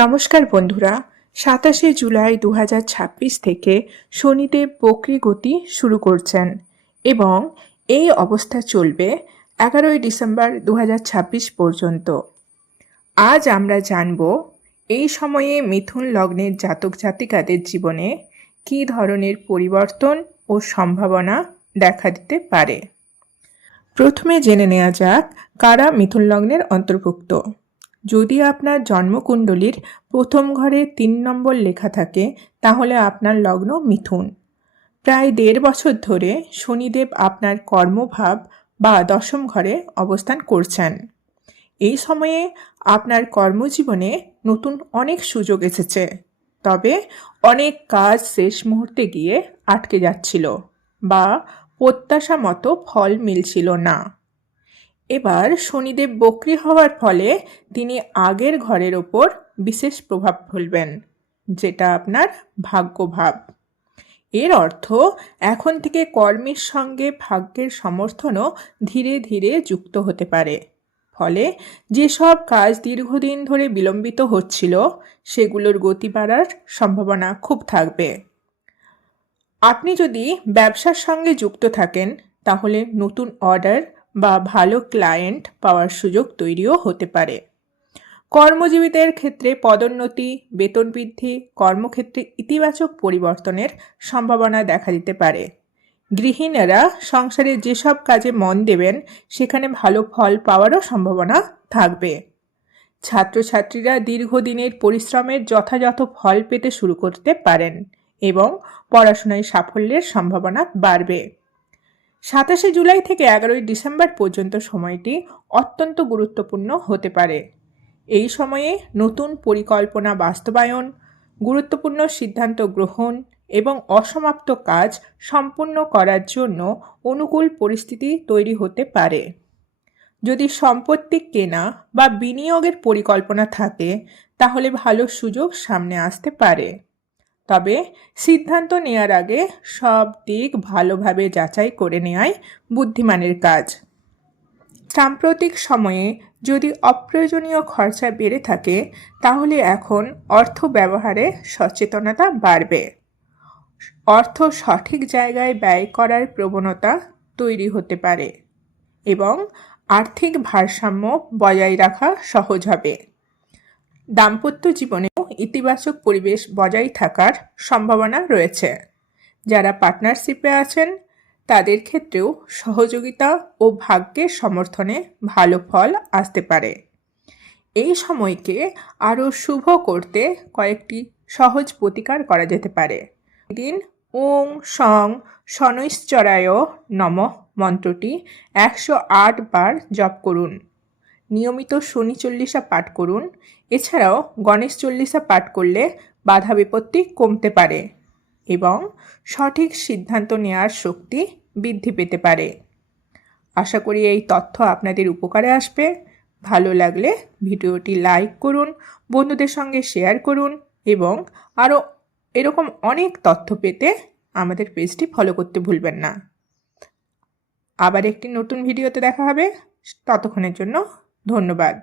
নমস্কার বন্ধুরা, 27 জুলাই 2026 থেকে শনিদেব বক্রী গতি শুরু করছেন এবং এই অবস্থা চলবে 11 ডিসেম্বর 2026 পর্যন্ত। আজ আমরা জানব এই সময়ে মিথুন লগ্নের জাতক জাতিকাদের জীবনে কী ধরনের পরিবর্তন ও সম্ভাবনা দেখা দিতে পারে। প্রথমে জেনে নেওয়া যাক কারা মিথুন লগ্নের অন্তর্ভুক্ত। যদি আপনার জন্মকুণ্ডলীর প্রথম ঘরে 3 নম্বর লেখা থাকে তাহলে আপনার লগ্ন মিথুন। প্রায় 1.5 বছর ধরে শনিদেব আপনার কর্মভাব বা দশম ঘরে অবস্থান করছেন। এই সময়ে আপনার কর্মজীবনে নতুন অনেক সুযোগ এসেছে, তবে অনেক কাজ শেষ মুহূর্তে গিয়ে আটকে যাচ্ছিল বা প্রত্যাশা মতো ফল মিলছিল না। এবার শনিদেব বক্রী হওয়ার ফলে তিনি আগের ঘরের ওপর বিশেষ প্রভাব ফেলবেন, যেটা আপনার ভাগ্যভাব। এর অর্থ এখন থেকে কর্মের সঙ্গে ভাগ্যের সমর্থনও ধীরে ধীরে যুক্ত হতে পারে। ফলে যেসব কাজ দীর্ঘদিন ধরে বিলম্বিত হচ্ছিল সেগুলোর গতি বাড়ার সম্ভাবনা খুব থাকবে। আপনি যদি ব্যবসার সঙ্গে যুক্ত থাকেন তাহলে নতুন অর্ডার বা ভালো ক্লায়েন্ট পাওয়ার সুযোগ তৈরিও হতে পারে। কর্মজীবীদের ক্ষেত্রে পদোন্নতি, বেতন বৃদ্ধি, কর্মক্ষেত্রে ইতিবাচক পরিবর্তনের সম্ভাবনা দেখা দিতে পারে। গৃহিণীরা সংসারে যেসব কাজে মন দেবেন সেখানে ভালো ফল পাওয়ারও সম্ভাবনা থাকবে। ছাত্রছাত্রীরা দীর্ঘদিনের পরিশ্রমের যথাযথ ফল পেতে শুরু করতে পারেন এবং পড়াশোনায় সাফল্যের সম্ভাবনা বাড়বে। 27 জুলাই থেকে 11 ডিসেম্বর পর্যন্ত সময়টি অত্যন্ত গুরুত্বপূর্ণ হতে পারে। এই সময়ে নতুন পরিকল্পনা বাস্তবায়ন, গুরুত্বপূর্ণ সিদ্ধান্ত গ্রহণ এবং অসমাপ্ত কাজ সম্পূর্ণ করার জন্য অনুকূল পরিস্থিতি তৈরি হতে পারে। যদি সম্পত্তি কেনা বা বিনিয়োগের পরিকল্পনা থাকে তাহলে ভালো সুযোগ সামনে আসতে পারে, তবে সিদ্ধান্ত নেওয়ার আগে সব দিক ভালোভাবে যাচাই করে নেওয়াই বুদ্ধিমানের কাজ। সাম্প্রতিক সময়ে যদি অপ্রয়োজনীয় খরচা বেড়ে থাকে তাহলে এখন অর্থ ব্যবহারে সচেতনতা বাড়বে। অর্থ সঠিক জায়গায় ব্যয় করার প্রবণতা তৈরি হতে পারে এবং আর্থিক ভারসাম্য বজায় রাখা সহজ হবে। দাম্পত্য জীবনেও ইতিবাচক পরিবেশ বজায় থাকার সম্ভাবনা রয়েছে। যারা পার্টনারশিপে আছেন তাদের ক্ষেত্রেও সহযোগিতা ও ভাগ্যের সমর্থনে ভালো ফল আসতে পারে। এই সময়কে আরও শুভ করতে কয়েকটি সহজ প্রতিকার করা যেতে পারে। দিন ওং সং শনৈশ্চরায় নমঃ মন্ত্রটি 108 বার জপ করুন। নিয়মিত শনি চল্লিশা পাঠ করুন। এছাড়াও গণেশ চল্লিশা পাঠ করলে বাধা বিপত্তি কমতে পারে এবং সঠিক সিদ্ধান্ত নেওয়ার শক্তি বৃদ্ধি পেতে পারে। আশা করি এই তথ্য আপনাদের উপকারে আসবে। ভালো লাগলে ভিডিওটি লাইক করুন, বন্ধুদের সঙ্গে শেয়ার করুন এবং আরও এরকম অনেক তথ্য পেতে আমাদের পেজটি ফলো করতে ভুলবেন না। আবার একটি নতুন ভিডিওতে দেখা হবে। ততক্ষণের জন্য ধন্যবাদ।